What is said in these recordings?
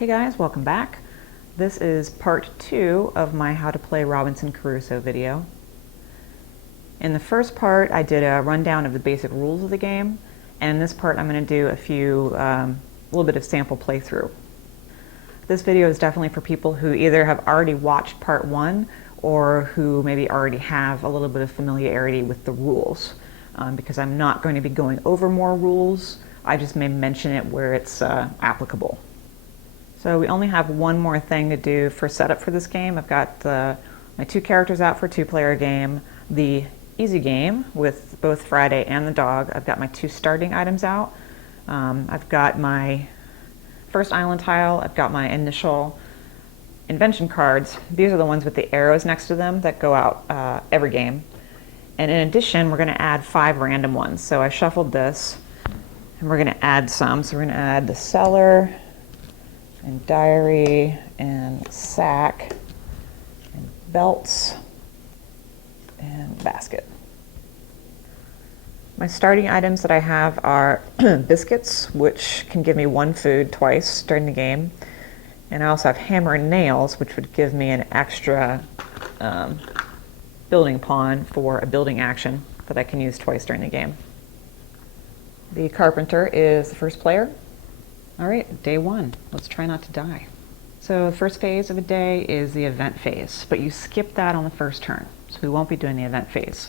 Hey guys, welcome back. This is part 2 of my How to Play Robinson Crusoe video. In the first part, I did a rundown of the basic rules of the game, and in this part I'm going to do a little bit of sample playthrough. This video is definitely for people who either have already watched part 1 or who maybe already have a little bit of familiarity with the rules, because I'm not going to be going over more rules. I just may mention it where it's applicable. So we only have one more thing to do for setup for this game. I've got my two characters out for a two-player game. The easy game with both Friday and the dog. I've got my two starting items out. I've got my first island tile. I've got my initial invention cards. These are the ones with the arrows next to them that go out every game. And in addition, we're going to add 5 random ones. So I shuffled this, and we're going to add some. So we're going to add the cellar, and diary, and sack, and belts, and basket. My starting items that I have are biscuits, which can give me 1 food twice during the game. And I also have hammer and nails, which would give me an extra building pawn for a building action that I can use twice during the game. The carpenter is the first player. All right, day 1. Let's try not to die. So the first phase of a day is the event phase, but you skip that on the first turn, so we won't be doing the event phase.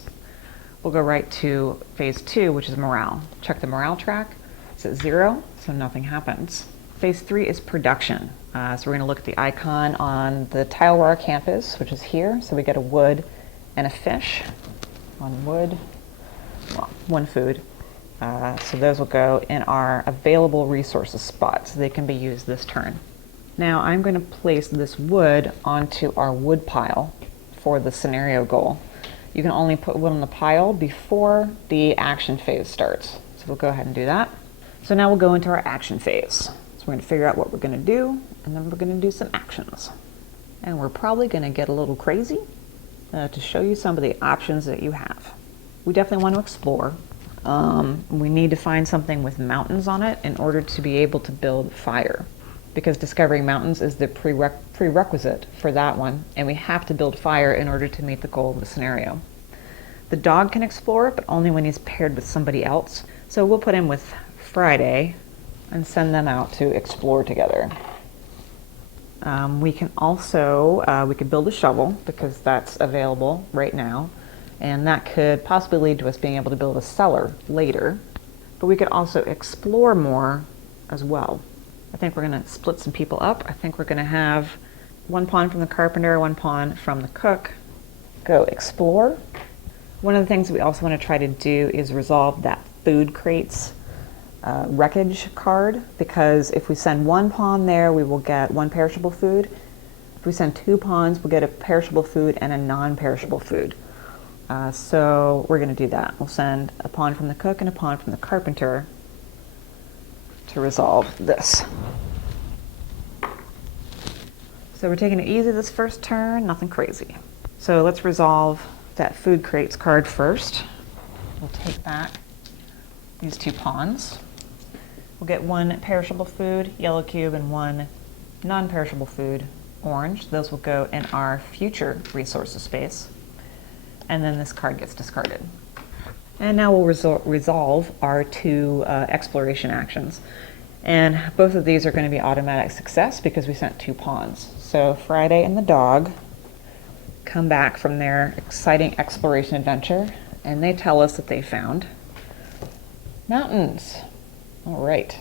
We'll go right to phase 2, which is morale. Check the morale track. It's at 0, so nothing happens. Phase 3 is production. So we're going to look at the icon on the tile where our camp is, which is here. So we get a wood and a fish. 1 wood, well, 1 food. So those will go in our available resources spot, so they can be used this turn. Now I'm going to place this wood onto our wood pile for the scenario goal. You can only put wood on the pile before the action phase starts. So we'll go ahead and do that. So now we'll go into our action phase. So we're going to figure out what we're going to do, and then we're going to do some actions. And we're probably going to get a little crazy to show you some of the options that you have. We definitely want to explore. We need to find something with mountains on it in order to be able to build fire, because discovering mountains is the prerequisite for that one, and we have to build fire in order to meet the goal of the scenario. The dog can explore, but only when he's paired with somebody else, so we'll put him with Friday and send them out to explore together. We can also we could build a shovel, because that's available right now. And that could possibly lead to us being able to build a cellar later. But we could also explore more as well. I think we're going to split some people up. I think we're going to have 1 pawn from the carpenter, 1 pawn from the cook. Go explore. One of the things we also want to try to do is resolve that food crates wreckage card, because if we send 1 pawn there, we will get 1 perishable food. If we send 2 pawns, we'll get a perishable food and a non-perishable food. So we're going to do that. We'll send a pawn from the cook and a pawn from the carpenter to resolve this. So we're taking it easy this first turn, nothing crazy. So let's resolve that food crates card first. We'll take back these 2 pawns. We'll get 1 perishable food, yellow cube, and 1 non-perishable food, orange. Those will go in our future resources space. And then this card gets discarded. And now we'll resolve our 2 exploration actions. And both of these are going to be automatic success because we sent 2 pawns. So Friday and the dog come back from their exciting exploration adventure, and they tell us that they found mountains. All right.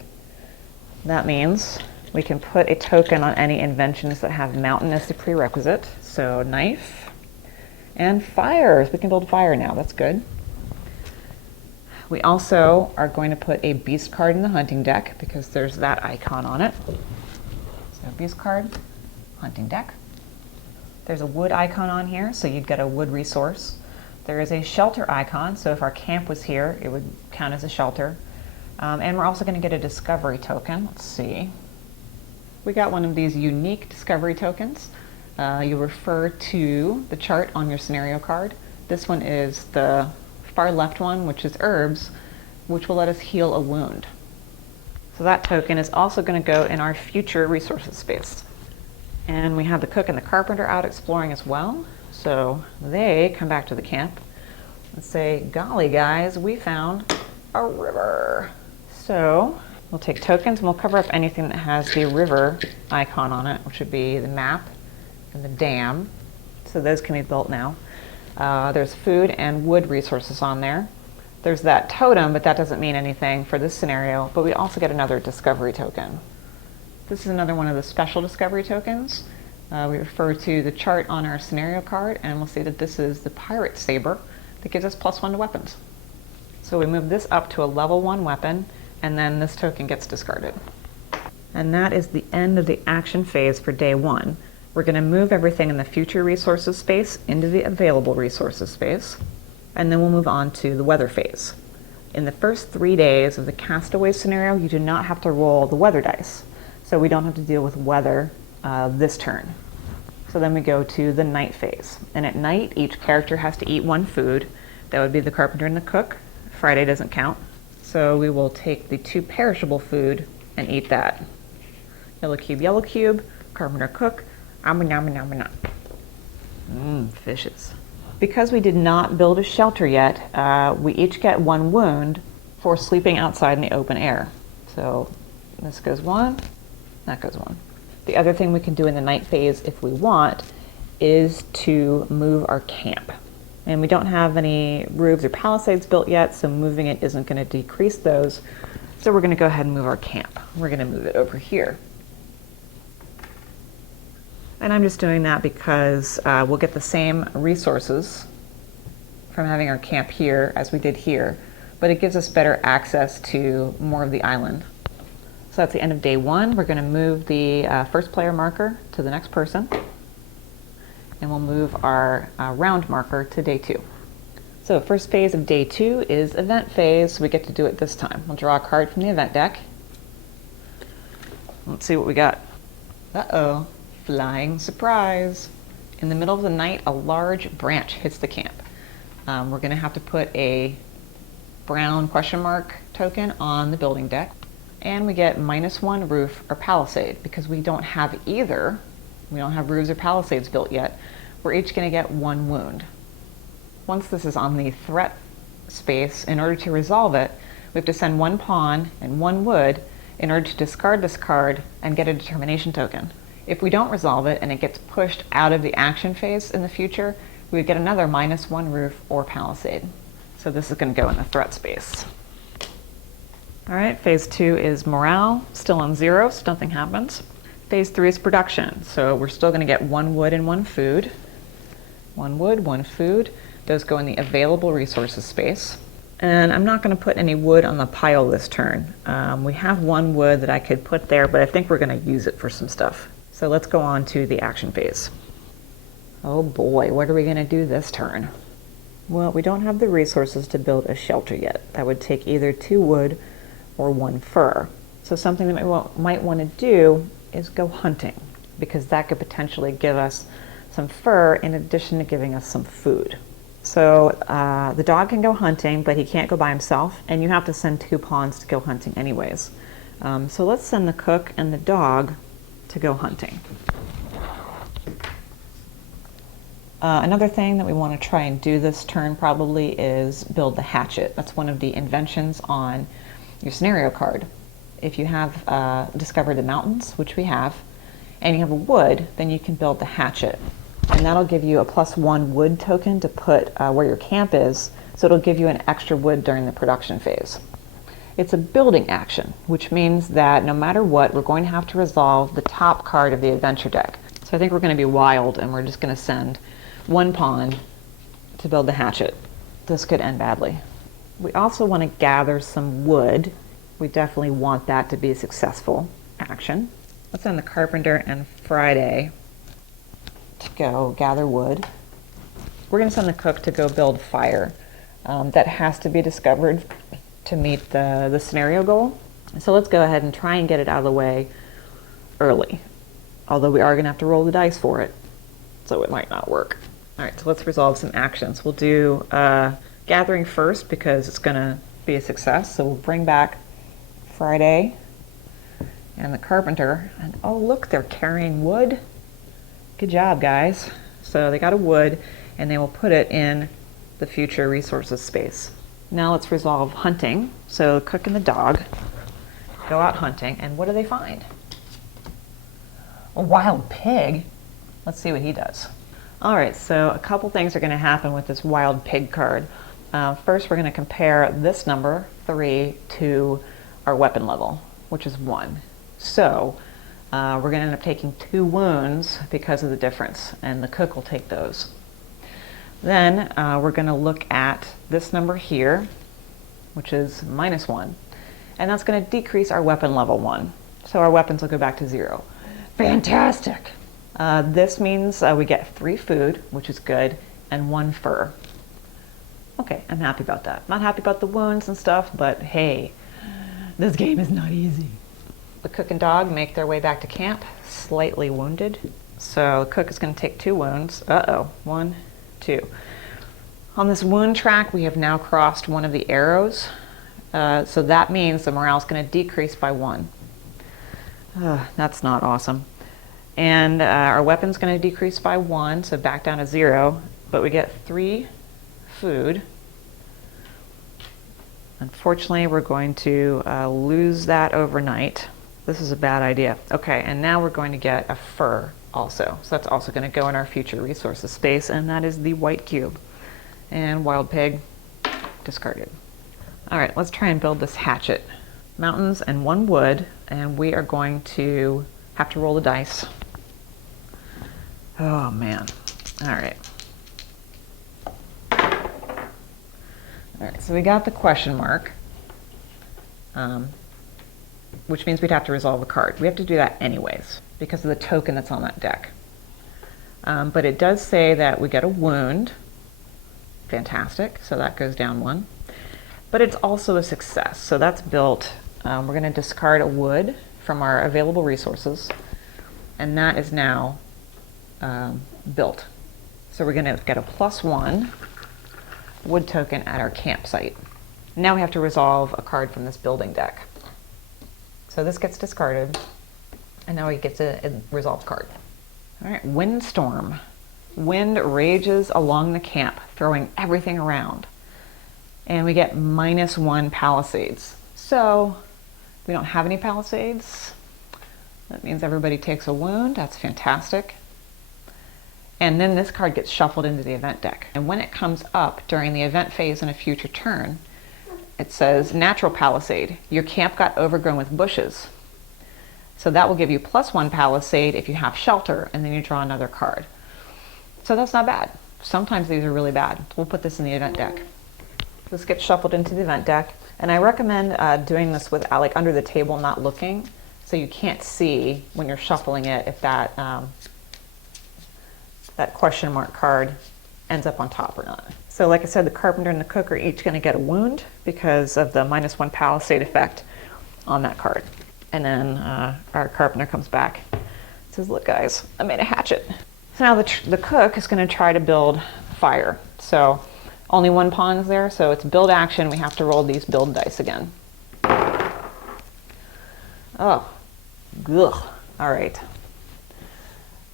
That means we can put a token on any inventions that have mountain as the prerequisite. So knife. And fires. We can build fire now. That's good. We also are going to put a beast card in the hunting deck because there's that icon on it. So beast card, hunting deck. There's a wood icon on here, so you'd get a wood resource. There is a shelter icon, so if our camp was here, it would count as a shelter. And we're also going to get a discovery token. Let's see. We got one of these unique discovery tokens. You refer to the chart on your scenario card. This one is the far left one, which is herbs, which will let us heal a wound. So that token is also going to go in our future resources space. And we have the cook and the carpenter out exploring as well. So they come back to the camp and say, golly guys, we found a river. So we'll take tokens and we'll cover up anything that has the river icon on it, which would be the map and the dam. So those can be built now. There's food and wood resources on there. There's that totem, but that doesn't mean anything for this scenario, but we also get another discovery token. This is another one of the special discovery tokens. We refer to the chart on our scenario card, and we'll see that this is the pirate saber that gives us +1 to weapons. So we move this up to a level 1 weapon, and then this token gets discarded. And that is the end of the action phase for day 1. We're going to move everything in the future resources space into the available resources space, and then we'll move on to the weather phase. In the first 3 days of the castaway scenario, you do not have to roll the weather dice, so we don't have to deal with weather this turn. So then we go to the night phase, and at night each character has to eat 1 food. That would be the carpenter and the cook. Friday doesn't count, so we will take the 2 perishable food and eat that. Yellow cube, carpenter, cook. Fishes. Because we did not build a shelter yet, we each get 1 wound for sleeping outside in the open air. So this goes 1, that goes 1. The other thing we can do in the night phase if we want is to move our camp. And we don't have any roofs or palisades built yet, so moving it isn't going to decrease those. So we're going to go ahead and move our camp. We're going to move it over here. And I'm just doing that because we'll get the same resources from having our camp here as we did here, but it gives us better access to more of the island. So that's the end of day 1. We're going to move the first player marker to the next person, and we'll move our round marker to day 2. So first phase of day 2 is event phase. We get to do it this time. We'll draw a card from the event deck. Let's see what we got. Uh-oh. Flying surprise. In the middle of the night, a large branch hits the camp. We're going to have to put a brown question mark token on the building deck. And we get -1 roof or palisade because we don't have either. We don't have roofs or palisades built yet. We're each going to get 1 wound. Once this is on the threat space, in order to resolve it, we have to send 1 pawn and 1 wood in order to discard this card and get a determination token. If we don't resolve it and it gets pushed out of the action phase in the future, we would get another -1 roof or palisade. So this is going to go in the threat space. All right, phase 2 is morale, still on 0, so nothing happens. Phase 3 is production, so we're still going to get 1 wood and 1 food. 1 wood, 1 food. Those go in the available resources space. And I'm not going to put any wood on the pile this turn. We have 1 wood that I could put there, but I think we're going to use it for some stuff. So let's go on to the action phase. Oh boy, what are we going to do this turn? Well, we don't have the resources to build a shelter yet. That would take either 2 wood or 1 fur. So something that we might want to do is go hunting, because that could potentially give us some fur in addition to giving us some food. So the dog can go hunting, but he can't go by himself, and you have to send 2 pawns to go hunting anyways. So let's send the cook and the dog to go hunting. Another thing that we want to try and do this turn probably is build the hatchet. That's one of the inventions on your scenario card. If you have discovered the mountains, which we have, and you have a wood, then you can build the hatchet. And that'll give you a +1 wood token to put where your camp is, so it'll give you an extra wood during the production phase. It's a building action, which means that no matter what, we're going to have to resolve the top card of the adventure deck. So I think we're going to be wild, and we're just going to send 1 pawn to build the hatchet. This could end badly. We also want to gather some wood. We definitely want that to be a successful action. Let's send the carpenter and Friday to go gather wood. We're going to send the cook to go build fire. That has to be discovered to meet the scenario goal. So let's go ahead and try and get it out of the way early. Although we are going to have to roll the dice for it, so it might not work. All right, so let's resolve some actions. We'll do gathering first because it's going to be a success. So we'll bring back Friday and the carpenter. And oh, look, they're carrying wood. Good job, guys. So they got a wood, and they will put it in the future resources space. Now let's resolve hunting. So the cook and the dog go out hunting, and what do they find? A wild pig. Let's see what he does. All right, so a couple things are going to happen with this wild pig card. First, we're going to compare this number, 3, to our weapon level, which is 1. So we're going to end up taking 2 wounds because of the difference, and the cook will take those. Then we're going to look at this number here, which is -1, and that's going to decrease our weapon level 1. So our weapons will go back to 0. Fantastic! This means we get 3 food, which is good, and 1 fur. Okay, I'm happy about that. Not happy about the wounds and stuff, but hey, this game is not easy. The cook and dog make their way back to camp, slightly wounded. So the cook is going to take 2 wounds. Uh-oh, 1, 2. On this wound track, we have now crossed one of the arrows. So that means the morale is going to decrease by 1. That's not awesome. And our weapon's going to decrease by 1, so back down to 0. But we get 3 food. Unfortunately, we're going to lose that overnight. This is a bad idea. Okay, and now we're going to get a fur also. So that's also going to go in our future resources space, and that is the white cube. And wild pig, discarded. All right, let's try and build this hatchet. Mountains and 1 wood, and we are going to have to roll the dice. Oh man, all right. All right, so we got the question mark, which means we'd have to resolve a card. We have to do that anyways because of the token that's on that deck. But it does say that we get a wound. Fantastic, so that goes down 1. But it's also a success, so that's built. We're going to discard a wood from our available resources, and that is now built. So we're going to get a +1 wood token at our campsite. Now we have to resolve a card from this building deck. So this gets discarded, and now we get a resolve card. All right, windstorm. Wind rages along the camp, throwing everything around. And we get -1 palisades. So we don't have any palisades. That means everybody takes a wound. That's fantastic. And then this card gets shuffled into the event deck. And when it comes up during the event phase in a future turn, it says natural palisade. Your camp got overgrown with bushes. So that will give you +1 palisade if you have shelter, and then you draw another card. So that's not bad. Sometimes these are really bad. We'll put this in the event deck. This gets shuffled into the event deck. And I recommend doing this with like under the table, not looking, so you can't see when you're shuffling it if that that question mark card ends up on top or not. So like I said, the carpenter and the cook are each going to get a wound because of the -1 palisade effect on that card. And then our carpenter comes back and says, look guys, I made a hatchet. So now the cook is going to try to build fire. So only 1 pawn is there, so it's build action. We have to roll these build dice again. Oh, ugh. All right.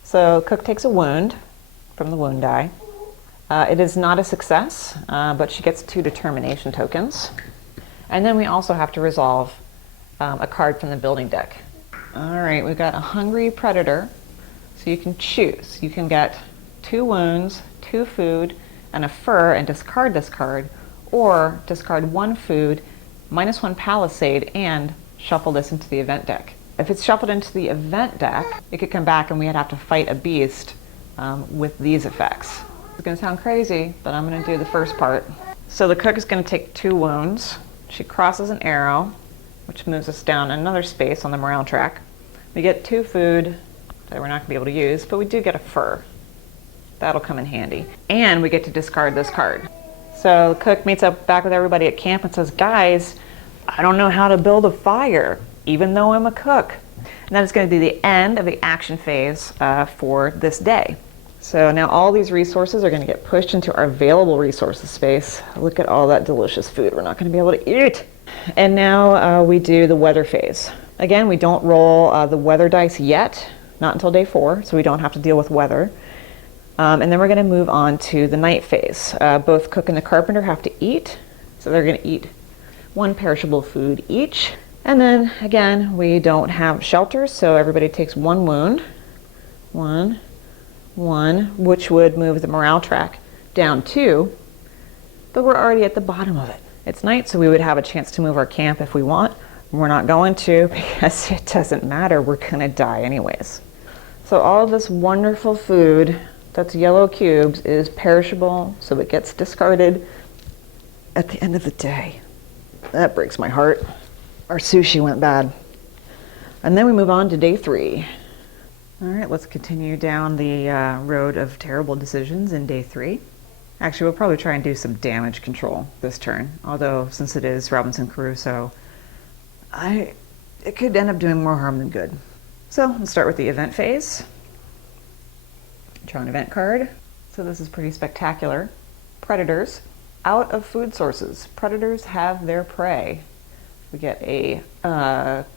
So cook takes a wound from the wound die. It is not a success, but she gets 2 determination tokens. And then we also have to resolve a card from the building deck. All right, we've got a hungry predator. So you can choose. You can get 2 wounds, 2 food, and a fur and discard this card, or discard 1 food, -1 palisade, and shuffle this into the event deck. If it's shuffled into the event deck, it could come back and we'd have to fight a beast with these effects. It's going to sound crazy, but I'm going to do the first part. So the cook is going to take 2 wounds. She crosses an arrow, which moves us down another space on the morale track. We get 2 food that we're not going to be able to use, but we do get a fur. That'll come in handy. And we get to discard this card. So the cook meets up back with everybody at camp and says, guys, I don't know how to build a fire, even though I'm a cook. And that is going to be the end of the action phase for this day. So now all these resources are going to get pushed into our available resources space. Look at all that delicious food we're not going to be able to eat. And now we do the weather phase. Again, we don't roll the weather dice yet, not until day 4, so we don't have to deal with weather. And then we're going to move on to the night phase. Both Cook and the Carpenter have to eat, so they're going to eat 1 perishable food each. And then again, we don't have shelters, so everybody takes 1 wound. 1, which would move the morale track down 2, but we're already at the bottom of it. It's night, so we would have a chance to move our camp if we want. We're not going to because it doesn't matter. We're going to die anyways. So all of this wonderful food that's yellow cubes is perishable, so it gets discarded at the end of the day. That breaks my heart. Our sushi went bad. And then we move on to day 3. All right, let's continue down the road of terrible decisions in day 3. Actually, we'll probably try and do some damage control this turn, although since it is Robinson Crusoe, it could end up doing more harm than good. So let's start with the event phase. Draw an event card. So this is pretty spectacular. Predators. Out of food sources. Predators have their prey. We get a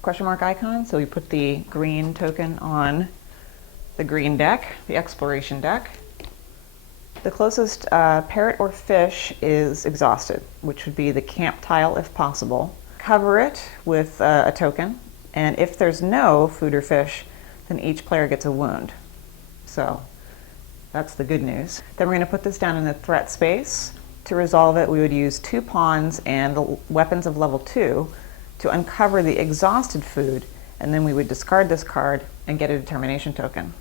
question mark icon, so we put the green token on the green deck, the exploration deck. The closest parrot or fish is exhausted, which would be the camp tile if possible. Cover it with a token, and if there's no food or fish, then each player gets a wound. So that's the good news. Then we're going to put this down in the threat space. To resolve it, we would use 2 pawns and the weapons of level 2 to uncover the exhausted food, and then we would discard this card and get a determination token.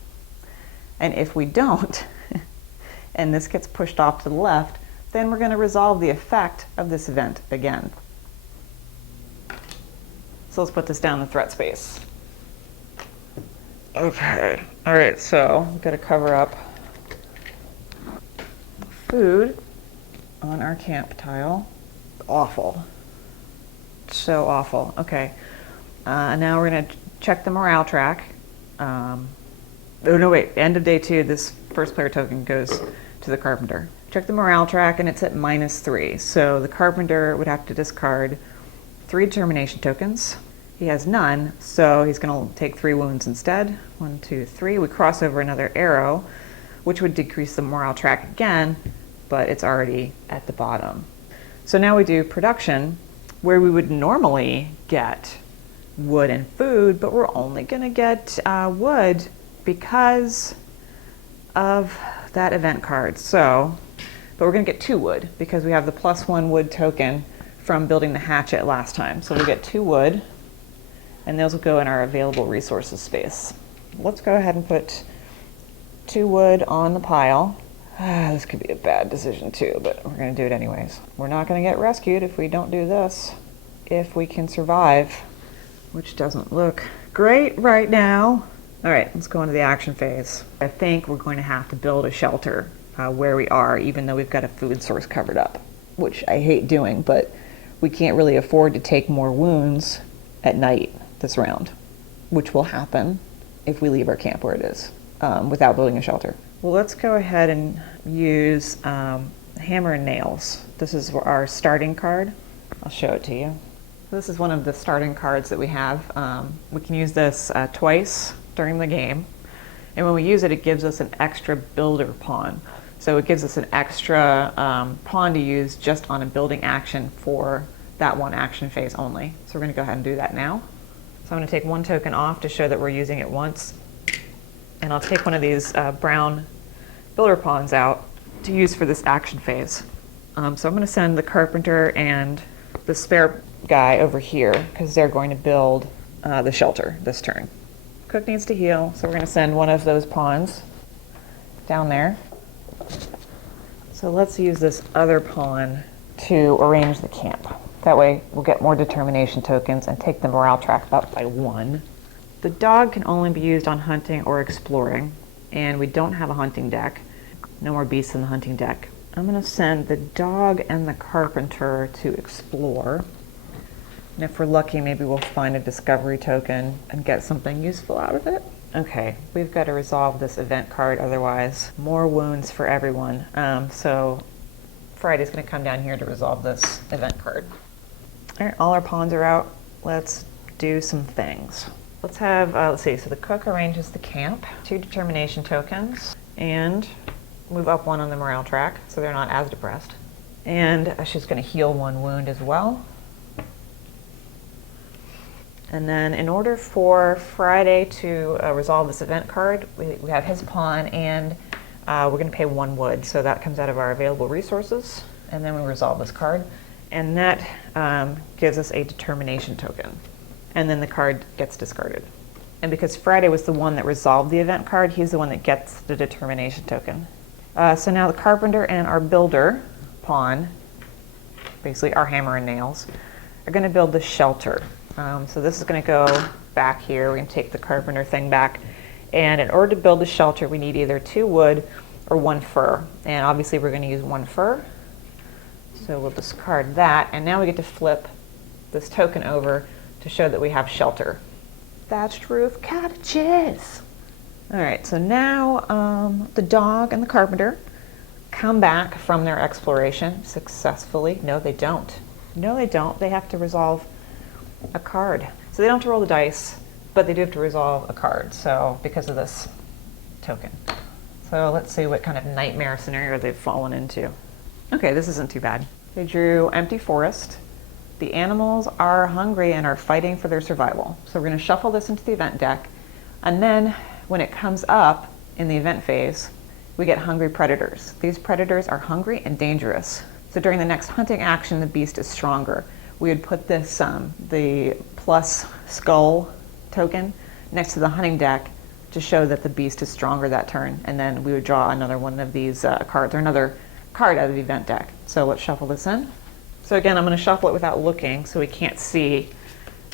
And if we don't, and this gets pushed off to the left, then we're going to resolve the effect of this event again. So let's put this down in the threat space. Okay, all right, so we've got to cover up food on our camp tile. Awful. So awful. Okay, now we're going to check the morale track. Oh no, wait, end of day 2, this first player token goes to the Carpenter. Check the morale track and it's at -3. So the Carpenter would have to discard 3 determination tokens. He has none, so he's going to take 3 wounds instead. 1, 2, 3. We cross over another arrow, which would decrease the morale track again, but it's already at the bottom. So now we do production, where we would normally get wood and food, but we're only going to get wood because of that event card. So, but we're going to get 2 wood because we have the +1 wood token from building the hatchet last time. So we'll get 2 wood, and those will go in our available resources space. Let's go ahead and put 2 wood on the pile. This could be a bad decision too, but we're going to do it anyways. We're not going to get rescued if we don't do this, if we can survive, which doesn't look great right now. All right, let's go into the action phase. I think we're going to have to build a shelter where we are, even though we've got a food source covered up, which I hate doing, but we can't really afford to take more wounds at night this round, which will happen if we leave our camp where it is without building a shelter. Well, let's go ahead and use hammer and nails. This is our starting card. I'll show it to you. This is one of the starting cards that we have. We can use this twice during the game, and when we use it, it gives us an extra builder pawn. So it gives us an extra pawn to use just on a building action for that one action phase only. So we're going to go ahead and do that now. So I'm going to take 1 token off to show that we're using it once, and I'll take one of these brown builder pawns out to use for this action phase. So I'm going to send the Carpenter and the spare guy over here because they're going to build the shelter this turn. Cook needs to heal, so we're going to send one of those pawns down there. So let's use this other pawn to arrange the camp. That way we'll get more determination tokens and take the morale track up by 1. The dog can only be used on hunting or exploring, and we don't have a hunting deck. No more beasts in the hunting deck. I'm going to send the dog and the Carpenter to explore. And if we're lucky, maybe we'll find a discovery token and get something useful out of it. Okay, we've got to resolve this event card, otherwise more wounds for everyone. So Friday's going to come down here to resolve this event card. All right, all our pawns are out. Let's do some things. Let's have, let's see, so the cook arranges the camp, 2 determination tokens, and move up 1 on the morale track so they're not as depressed. And she's going to heal 1 wound as well. And then in order for Friday to resolve this event card, we have his pawn, and we're going to pay 1 wood. So that comes out of our available resources. And then we resolve this card. And that gives us a determination token. And then the card gets discarded. And because Friday was the one that resolved the event card, he's the one that gets the determination token. So now the carpenter and our builder pawn, basically our hammer and nails, are going to build the shelter. So this is going to go back here. We're going to take the carpenter thing back. And in order to build the shelter, we need either 2 wood or 1 fir. And obviously we're going to use 1 fir. So we'll discard that. And now we get to flip this token over to show that we have shelter. Thatched roof cottages. All right, so now the dog and the carpenter come back from their exploration successfully. No, they don't. No, they don't. They have to resolve a card. So they don't have to roll the dice, but they do have to resolve a card. So because of this token. So let's see what kind of nightmare scenario they've fallen into. Okay, this isn't too bad. They drew empty forest. The animals are hungry and are fighting for their survival. So we're going to shuffle this into the event deck. And then when it comes up in the event phase, we get hungry predators. These predators are hungry and dangerous. So during the next hunting action, the beast is stronger. We would put this, the plus skull token next to the hunting deck to show that the beast is stronger that turn. And then we would draw another one of these cards, or another card out of the event deck. So let's shuffle this in. So again, I'm going to shuffle it without looking so we can't see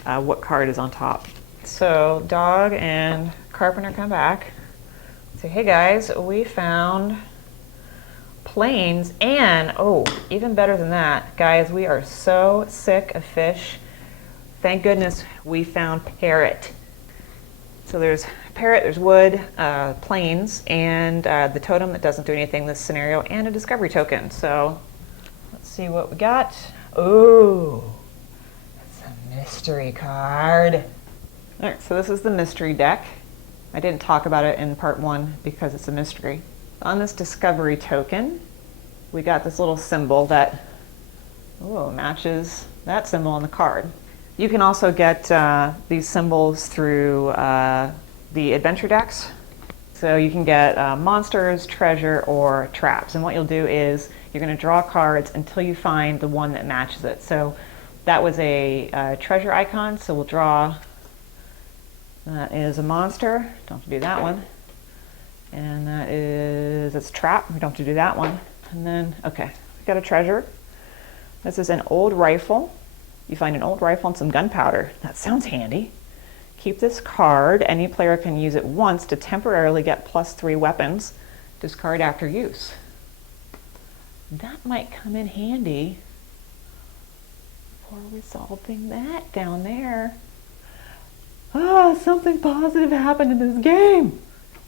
what card is on top. So dog and carpenter come back. Say, hey guys, we found planes, and oh, even better than that, guys, we are so sick of fish. Thank goodness we found parrot. So there's parrot, there's wood, planes, and the totem that doesn't do anything in this scenario, and a discovery token. So let's see what we got. Oh, it's a mystery card. All right, so this is the mystery deck. I didn't talk about it in part 1 because it's a mystery. On this discovery token, we got this little symbol that matches that symbol on the card. You can also get these symbols through the adventure decks. So you can get monsters, treasure, or traps. And what you'll do is you're going to draw cards until you find the one that matches it. So that was a treasure icon, so we'll draw, that is a monster, don't have to do that one. And that is, it's trap, we don't have to do that one. And then, okay, we got a treasure. This is an old rifle. You find an old rifle and some gunpowder. That sounds handy. Keep this card. Any player can use it once to temporarily get +3 weapons. Discard after use. That might come in handy for resolving that down there. Ah, something positive happened in this game.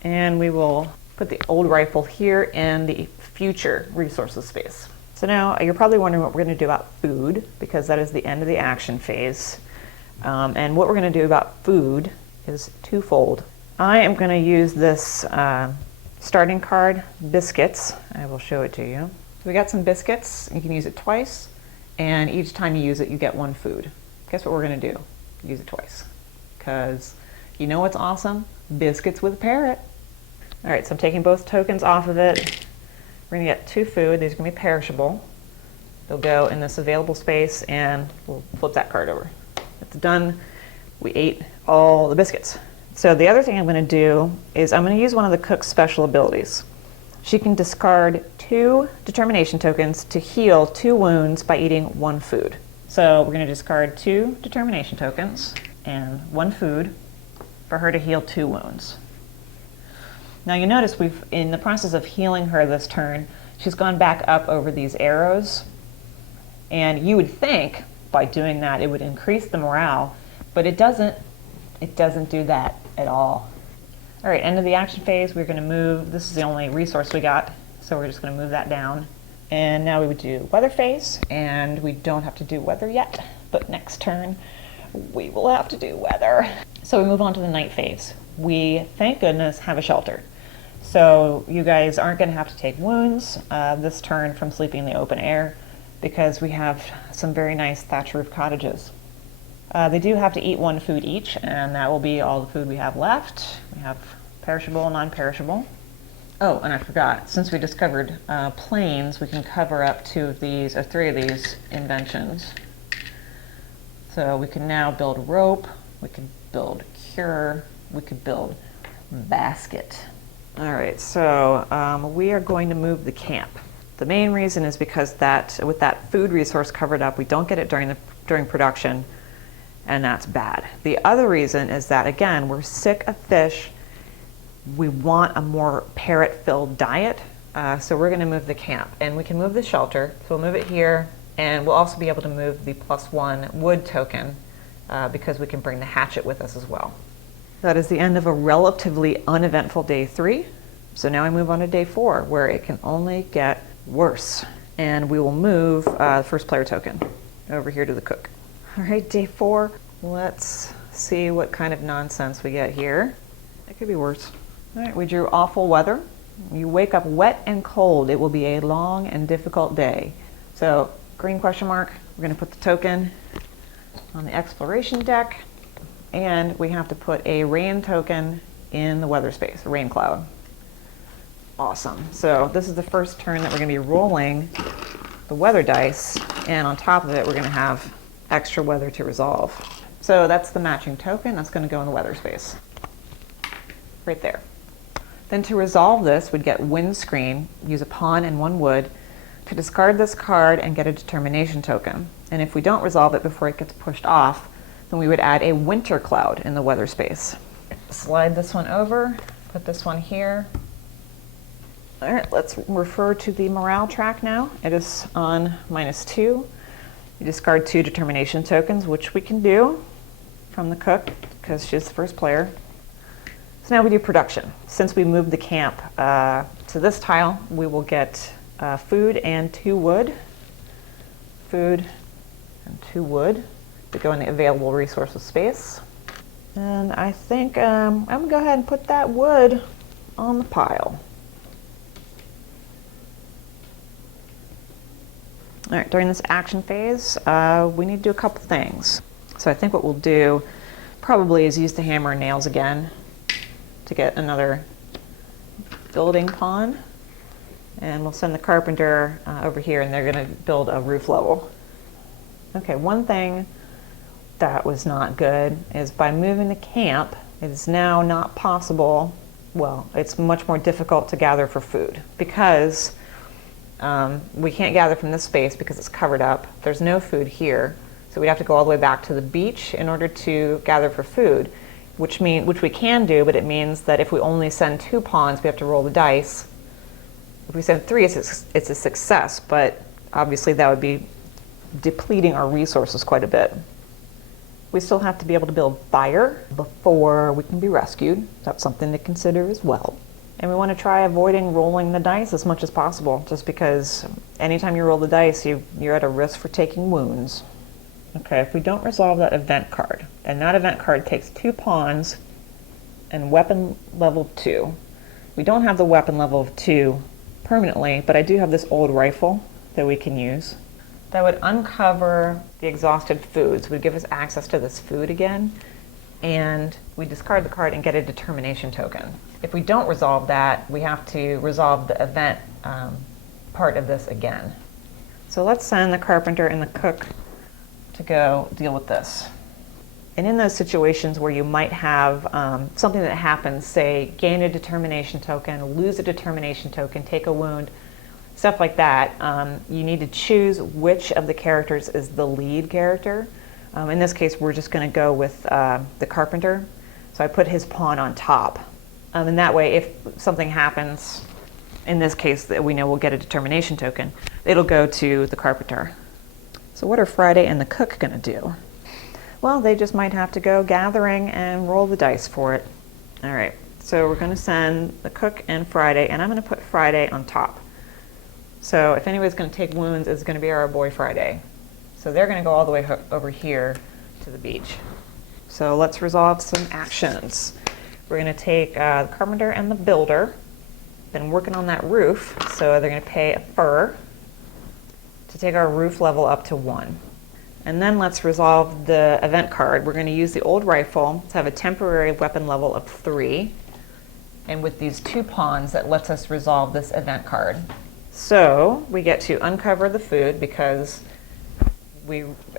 And we will put the old rifle here in the future resources space. So now you're probably wondering what we're going to do about food, because that is the end of the action phase. And what we're going to do about food is twofold. I am going to use this starting card, biscuits. I will show it to you. So we got some biscuits. You can use it twice, and each time you use it, you get 1 food. Guess what we're going to do? Use it twice. Because you know what's awesome? Biscuits with a parrot. All right, so I'm taking both tokens off of it. We're going to get 2 food. These are going to be perishable. They'll go in this available space, and we'll flip that card over. It's done. We ate all the biscuits. So the other thing I'm going to do is I'm going to use one of the cook's special abilities. She can discard 2 determination tokens to heal 2 wounds by eating 1 food. So we're going to discard 2 determination tokens and 1 food for her to heal 2 wounds. Now you notice we've, in the process of healing her this turn, she's gone back up over these arrows. And you would think by doing that it would increase the morale, but it doesn't do that at all. All right, end of the action phase. We're going to move. This is the only resource we got, so we're just going to move that down. And now we would do weather phase, and we don't have to do weather yet, but next turn we will have to do weather. So we move on to the night phase. We, thank goodness, have a shelter. So you guys aren't going to have to take wounds this turn from sleeping in the open air because we have some very nice thatch roof cottages. They do have to eat one food each, and that will be all the food we have left. We have perishable and non-perishable. Oh, and I forgot, since we discovered planes, we can cover up 2 of these, or 3 of these inventions. So we can now build rope, we can build cure, we could build basket. All right, so we are going to move the camp. The main reason is because that with that food resource covered up, we don't get it during production, and that's bad. The other reason is that, again, we're sick of fish. We want a more parrot-filled diet, so we're going to move the camp. And we can move the shelter, so we'll move it here, and we'll also be able to move the +1 wood token because we can bring the hatchet with us as well. That is the end of a relatively uneventful day 3. So now I move on to day 4, where it can only get worse. And we will move the first player token over here to the cook. All right, day 4, let's see what kind of nonsense we get here. It could be worse. All right, we drew awful weather. You wake up wet and cold. It will be a long and difficult day. So green question mark, we're going to put the token on the exploration deck, and we have to put a rain token in the weather space, a rain cloud. Awesome. So this is the first turn that we're going to be rolling the weather dice, and on top of it we're going to have extra weather to resolve. So that's the matching token. That's going to go in the weather space. Right there. Then to resolve this, we'd get windscreen, use a pawn and 1 wood to discard this card and get a determination token. And if we don't resolve it before it gets pushed off, then we would add a winter cloud in the weather space. Slide this one over, put this one here. All right, let's refer to the morale track now. It is on -2. You discard 2 determination tokens, which we can do from the cook because she's the first player. So now we do production. Since we moved the camp to this tile, we will get food and 2 wood. Food and 2 wood to go in the available resources space. And I think I'm gonna go ahead and put that wood on the pile. All right, during this action phase, we need to do a couple things. So I think what we'll do probably is use the hammer and nails again to get another building pawn. And we'll send the carpenter over here, and they're going to build a roof level. Okay, one thing that was not good is by moving the camp, it is now not possible, well, it's much more difficult to gather for food because we can't gather from this space because it's covered up. There's no food here, so we'd have to go all the way back to the beach in order to gather for food, which we can do, but it means that if we only send 2 pawns, we have to roll the dice. If we send 3, it's a success, but obviously that would be depleting our resources quite a bit. We still have to be able to build fire before we can be rescued. That's something to consider as well. And we want to try avoiding rolling the dice as much as possible, just because anytime you roll the dice, you're at a risk for taking wounds. Okay, if we don't resolve that event card, and that event card takes 2 pawns and weapon level 2. We don't have the weapon level of 2 permanently, but I do have this old rifle that we can use. That would uncover the exhausted foods, would give us access to this food again, and we discard the card and get a determination token. If we don't resolve that, we have to resolve the event part of this again. So let's send the carpenter and the cook to go deal with this. And in those situations where you might have something that happens, say gain a determination token, lose a determination token, take a wound, stuff like that, you need to choose which of the characters is the lead character. In this case, we're just going to go with the carpenter. So I put his pawn on top. And that way, if something happens, in this case, that we know we'll get a determination token, it'll go to the carpenter. So what are Friday and the cook going to do? Well, they just might have to go gathering and roll the dice for it. All right, So we're going to send the cook and Friday, and I'm going to put Friday on top. So if anybody's going to take wounds, it's going to be our boy Friday. So they're going to go all the way over here to the beach. So let's resolve some actions. We're going to take the carpenter and the builder. Been working on that roof, so they're going to pay a fur to take our roof level up to 1. And then let's resolve the event card. We're going to use the old rifle to have a temporary weapon level of 3. And with these 2 pawns, that lets us resolve this event card. So we get to uncover the food because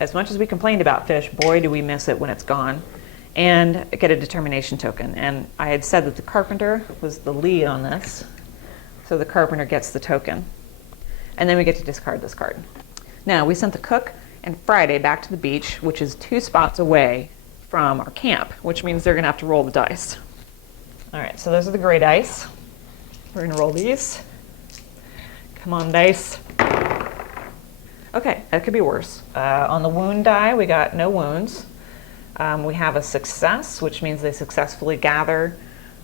as much as we complained about fish, boy, do we miss it when it's gone. And get a determination token. And I had said that the carpenter was the lead on this. So the carpenter gets the token. And then we get to discard this card. Now, we sent the cook and Friday back to the beach, which is 2 spots away from our camp, which means they're going to have to roll the dice. All right, so those are the gray dice. We're going to roll these. Come on, dice. Okay, that could be worse. On the wound die, we got no wounds. We have a success, which means they successfully gather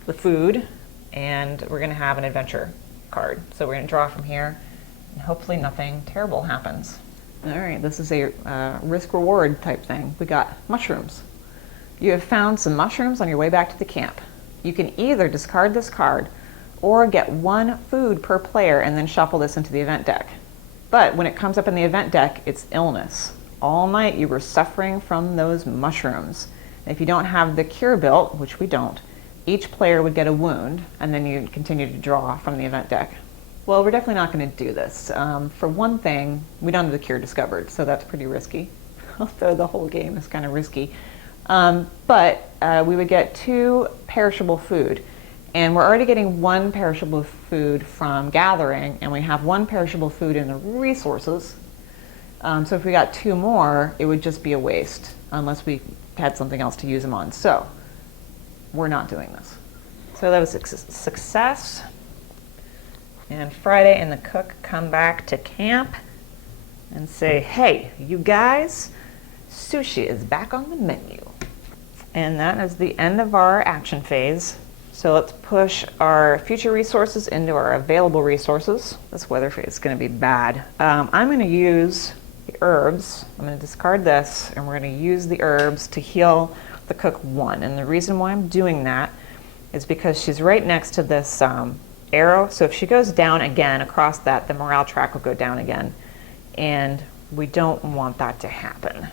the food, and we're going to have an adventure card. So we're going to draw from here, and hopefully nothing terrible happens. All right, this is a risk-reward type thing. We got mushrooms. You have found some mushrooms on your way back to the camp. You can either discard this card or get 1 food per player and then shuffle this into the event deck. But when it comes up in the event deck, it's illness. All night you were suffering from those mushrooms. And if you don't have the cure built, which we don't, each player would get a wound, and then you continue to draw from the event deck. Well, we're definitely not going to do this. For one thing, we don't have the cure discovered, so that's pretty risky. Although the whole game is kind of risky. But we would get 2 perishable food. And we're already getting 1 perishable food from gathering, and we have 1 perishable food in the resources. So if we got 2 more, it would just be a waste, unless we had something else to use them on. So we're not doing this. So that was a success. And Friday and the cook come back to camp and say, hey, you guys, sushi is back on the menu. And that is the end of our action phase. So let's push our future resources into our available resources. This weather phase is going to be bad. I'm going to use the herbs. I'm going to discard this, and we're going to use the herbs to heal the cook 1. And the reason why I'm doing that is because she's right next to this arrow. So if she goes down again across that, the morale track will go down again. And we don't want that to happen.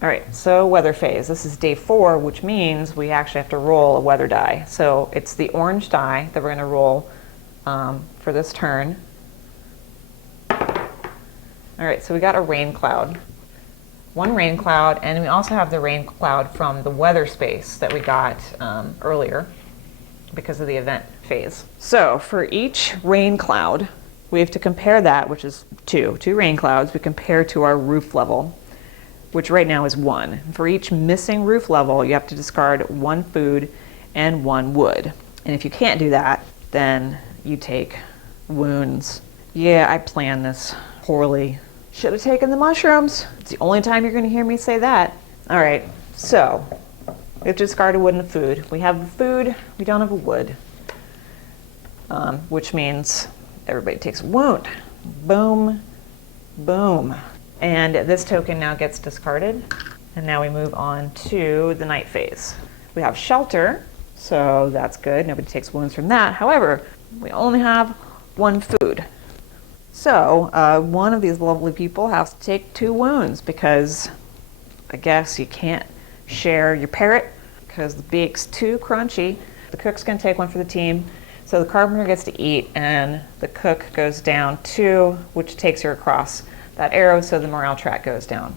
All right, so weather phase. This is day 4, which means we actually have to roll a weather die. So it's the orange die that we're going to roll for this turn. All right, so we got a rain cloud. 1 rain cloud, and we also have the rain cloud from the weather space that we got earlier because of the event phase. So for each rain cloud, we have to compare that, which is 2 rain clouds, we compare to our roof level, which right now is 1. For each missing roof level, you have to discard 1 food and 1 wood. And if you can't do that, then you take wounds. Yeah, I planned this poorly. Should have taken the mushrooms. It's the only time you're going to hear me say that. All right, so we have to discard a wood and a food. We have the food, we don't have a wood, which means everybody takes a wound. Boom, boom. And this token now gets discarded. And now we move on to the night phase. We have shelter, so that's good. Nobody takes wounds from that. However, we only have 1 food. So one of these lovely people has to take 2 wounds because I guess you can't share your parrot because the beak's too crunchy. The cook's going to take 1 for the team. So the carpenter gets to eat, and the cook goes down 2, which takes her across that arrow, so the morale track goes down.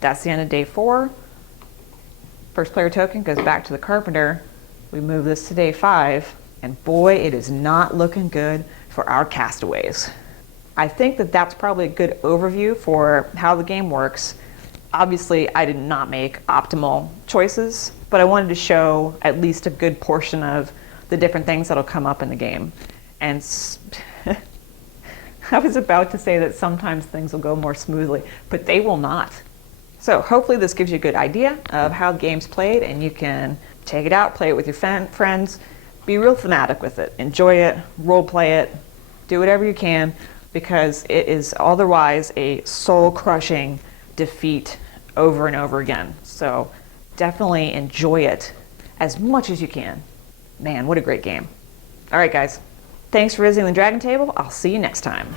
That's the end of day 4. First player token goes back to the carpenter. We move this to day 5, and boy, it is not looking good for our castaways. I think that that's probably a good overview for how the game works. Obviously, I did not make optimal choices, but I wanted to show at least a good portion of the different things that'll come up in the game. And I was about to say that sometimes things will go more smoothly, but they will not. So hopefully this gives you a good idea of how the game's played, and you can take it out, play it with your friends, be real thematic with it. Enjoy it, role play it, do whatever you can, because it is otherwise a soul-crushing defeat over and over again. So definitely enjoy it as much as you can. Man, what a great game. All right, guys. Thanks for visiting the Dragon Table. I'll see you next time.